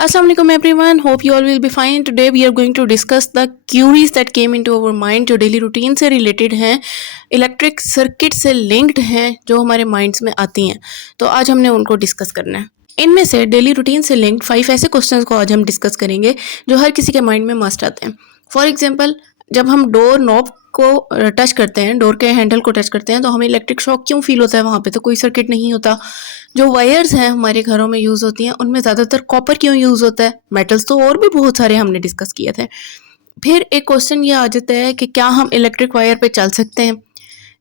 Assalamualaikum everyone. Hope you all will be fine. Today we are going to discuss the queries that came into our mind जो daily routine से related हैं, electric circuit से linked हैं, जो हमारे minds में आती हैं. तो आज हमने उनको डिस्कस करना है. इनमें से डेली रूटीन से लिंक्ड 5 ऐसे क्वेश्चंस को आज हम डिस्कस करेंगे जो हर किसी के माइंड में मस्ट आते हैं. फॉर एग्जाम्पल, जब हम डोर नॉब को टच करते हैं, डोर के हैंडल को टच करते हैं, तो हमें इलेक्ट्रिक शॉक क्यों फील होता है? वहाँ पे तो कोई सर्किट नहीं होता. जो वायर्स हैं हमारे घरों में यूज़ होती हैं, उनमें ज़्यादातर कॉपर क्यों यूज़ होता है? मेटल्स तो और भी बहुत सारे हमने डिस्कस किए थे. फिर एक क्वेश्चन ये आ जाता है कि क्या हम इलेक्ट्रिक वायर पे चल सकते हैं?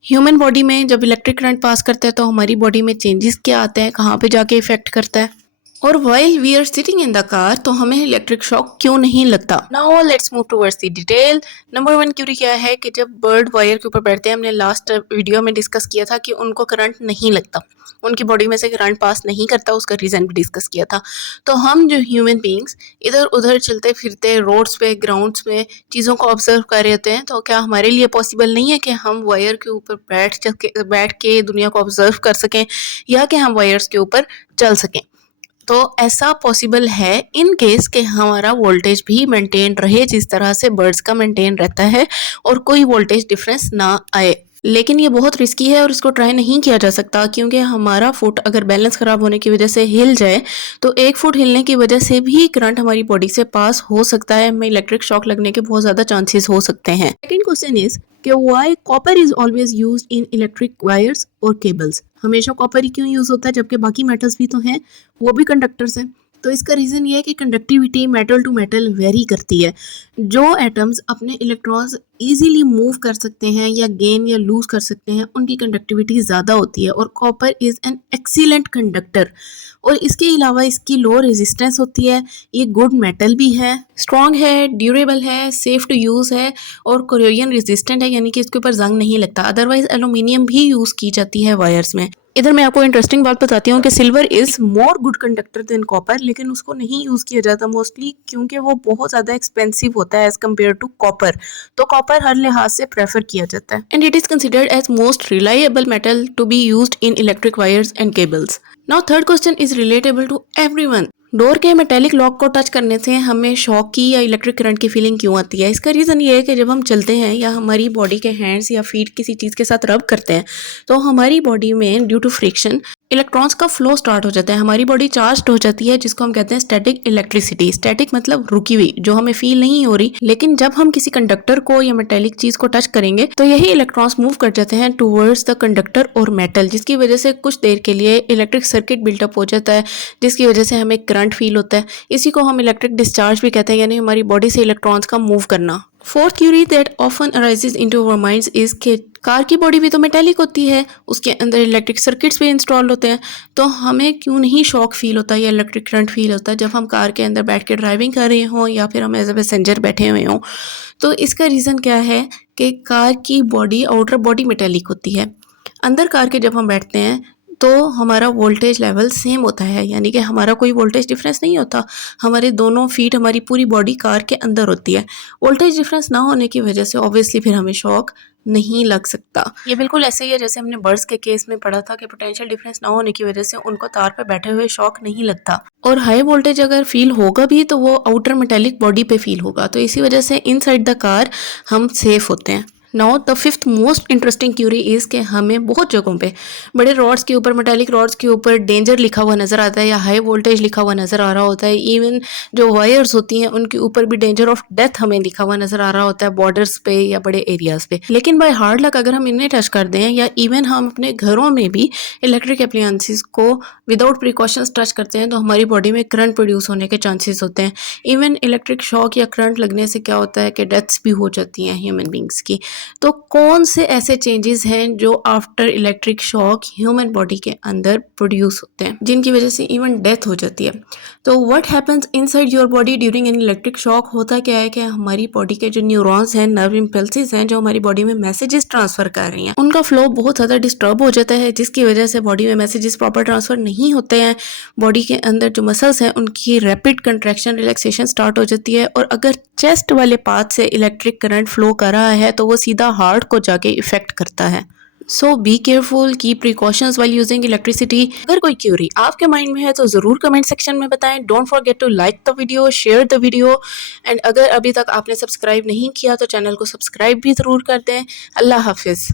ह्यूमन बॉडी में जब इलेक्ट्रिक करंट पास करता है तो हमारी बॉडी में चेंजेस क्या आते हैं, कहाँ पे जाके इफेक्ट करता है? और while we are sitting in the car तो हमें इलेक्ट्रिक शॉक क्यों नहीं लगता? Now let's move towards the detail. Number 1 query क्या है कि जब बर्ड वायर के ऊपर बैठते हैं, हमने लास्ट वीडियो में डिस्कस किया था कि उनको करंट नहीं लगता, उनकी बॉडी में से करंट पास नहीं करता. उसका रीज़न भी डिस्कस किया था. तो हम जो ह्यूमन बींग्स इधर उधर चलते फिरते रोड्स पे, ग्राउंड्स में चीज़ों को ऑब्जर्व कर रहे होते हैं, तो क्या हमारे लिए पॉसिबल नहीं है कि हम वायर के ऊपर बैठ के दुनिया को ऑब्जर्व कर सकें, या कि हम वायर्स के ऊपर चल सकें? तो ऐसा पॉसिबल है इन केस कि हमारा वोल्टेज भी मेंटेन रहे जिस तरह से बर्ड्स का मेंटेन रहता है, और कोई वोल्टेज डिफरेंस ना आए. लेकिन ये बहुत रिस्की है और इसको ट्राई नहीं किया जा सकता, क्योंकि हमारा फुट अगर बैलेंस ख़राब होने की वजह से हिल जाए तो 1 फुट हिलने की वजह से भी करंट हमारी बॉडी से पास हो सकता है. हमें इलेक्ट्रिक शॉक लगने के बहुत ज़्यादा चांसेस हो सकते हैं. सेकेंड क्वेश्चन इज कि why copper is always used in electric wires और केबल्स? हमेशा कॉपर ही क्यों यूज़ होता है जबकि बाकी मेटल्स भी तो हैं, वो भी कंडक्टर्स हैं? तो इसका रीज़न ये है कि conductivity metal to metal vary करती है. जो एटम्स अपने इलेक्ट्रॉन्स इजीली मूव कर सकते हैं या गेन या लूज कर सकते हैं, उनकी कंडक्टिविटी ज़्यादा होती है, और copper is an excellent conductor. और इसके अलावा इसकी लो रेजिस्टेंस होती है. ये गुड मेटल भी है, स्ट्रॉन्ग है, ड्यूरेबल है, सेफ टू यूज़ है, और कोरोजन रेजिस्टेंट है, यानी कि इसके ऊपर जंग नहीं लगता. अदरवाइज एल्यूमिनियम भी यूज़ की जाती है वायर्स में. इधर मैं आपको इंटरेस्टिंग बात बताती हूँ कि silver is more good conductor than copper, लेकिन उसको नहीं यूज़ किया जाता मोस्टली क्योंकि वो बहुत ज़्यादा एक्सपेंसिव होता है एज़ कम्पेयर टू कॉपर. तो कॉपर हर लिहाज से प्रेफर किया जाता है, and it is considered as most reliable metal to be used in electric wires and cables. Now third question is relatable to everyone. Door के मेटेलिक लॉक को touch करने से हमें शॉक की या इलेक्ट्रिक करंट की फीलिंग क्यों आती है? इसका रीज़न ये है कि जब हम चलते हैं या हमारी बॉडी के हैंड्स या फीट किसी चीज़ के साथ रब करते हैं, तो हमारी बॉडी में ड्यू टू फ्रिक्शन इलेक्ट्रॉन्स का फ्लो स्टार्ट हो जाता है, हमारी बॉडी चार्ज्ड हो जाती है, जिसको हम कहते हैं स्टैटिक इलेक्ट्रिसिटी. स्टैटिक मतलब रुकी हुई, जो हमें फील नहीं हो रही. लेकिन जब हम किसी कंडक्टर को या मेटेलिक चीज को टच करेंगे तो यही इलेक्ट्रॉन्स मूव कर जाते हैं टूवर्ड्स द कंडक्टर और मेटल, जिसकी वजह से कुछ देर के लिए इलेक्ट्रिक सर्किट बिल्टअप हो जाता है, जिसकी वजह से हमें करंट फील होता है. इसी को हम इलेक्ट्रिक डिस्चार्ज भी कहते हैं, यानी हमारी बॉडी से इलेक्ट्रॉन्स का मूव करना. Fourth query that often arises into our minds is के कार की बॉडी भी तो मेटेलिक होती है, उसके अंदर इलेक्ट्रिक सर्किट्स भी इंस्टॉल होते हैं, तो हमें क्यों नहीं शॉक फील होता या इलेक्ट्रिक करंट फील होता है जब हम कार के अंदर बैठ के ड्राइविंग कर रहे हों या फिर हम एज ए पैसेंजर बैठे हुए हों? तो इसका रीज़न क्या है कि कार की बॉडी, आउटर बॉडी मेटेलिक होती है. अंदर कार के जब हम बैठते हैं तो हमारा वोल्टेज लेवल सेम होता है, यानी कि हमारा कोई वोल्टेज डिफरेंस नहीं होता. हमारे दोनों फीट, हमारी पूरी बॉडी कार के अंदर होती है. वोल्टेज डिफरेंस ना होने की वजह से ऑब्वियसली फिर हमें शॉक नहीं लग सकता. ये बिल्कुल ऐसे ही है जैसे हमने बर्ड्स के केस में पढ़ा था कि पोटेंशियल डिफरेंस ना होने की वजह से उनको तार पे बैठे हुए शॉक नहीं लगता, और हाई वोल्टेज अगर फील होगा भी तो वो आउटर मेटेलिक बॉडी पे फील होगा. तो इसी वजह से इनसाइड द कार हम सेफ होते हैं. Now the fifth most interesting query is कि हमें बहुत जगहों पे बड़े रॉड्स के ऊपर, मेटालिक रॉड्स के ऊपर डेंजर लिखा हुआ नज़र आता है या हाई वोल्टेज लिखा हुआ नज़र आ रहा होता है. इवन जो वायर्स होती हैं उनके ऊपर भी डेंजर ऑफ डेथ हमें लिखा हुआ नज़र आ रहा होता है, बॉर्डर्स पे या बड़े एरियाज़ पे. लेकिन बाय हार्ड लक अगर हम इन्हें टच कर दें, या इवन हम अपने घरों में भी इलेक्ट्रिक एप्लायंसेस को विदाउट प्रिकॉशंस टच करते हैं, तो हमारी बॉडी में करंट प्रोड्यूस होने के चांसेस होते हैं. इवन इलेक्ट्रिक शॉक या करंट लगने से क्या होता है कि डेथ्स भी हो जाती हैं ह्यूमन बींग्स की. तो कौन से ऐसे चेंजेस हैं जो after electric shock human body के अंदर प्रोड्यूस होते हैं, जिनकी वजह से इवन डेथ हो जाती है? तो what happens inside your body during an electric shock? होता क्या है कि हमारी बॉडी के जो न्यूरॉन्स हैं, नर्व इम्पल्सेस हैं, जो हमारी बॉडी में मैसेजेस ट्रांसफर कर रही हैं, उनका फ्लो बहुत ज़्यादा डिस्टर्ब हो जाता है, जिसकी वजह से बॉडी में मैसेजेस प्रॉपर ट्रांसफर नहीं होते हैं. बॉडी के अंदर जो मसल्स हैं उनकी रैपिड कंट्रैक्शन, रिलैक्सेशन स्टार्ट हो जाती है, और अगर चेस्ट वाले पार्ट से इलेक्ट्रिक करंट फ्लो कर रहा है तो वो सीधा हार्ट को जाके इफेक्ट करता है. So be careful, keep precautions while using electricity. अगर कोई क्यूरी आपके माइंड में है तो ज़रूर कमेंट सेक्शन में बताएं। Don't forget to like the video, share the video and अगर अभी तक आपने सब्सक्राइब नहीं किया तो चैनल को सब्सक्राइब भी ज़रूर कर दें। अल्लाह हाफिज़।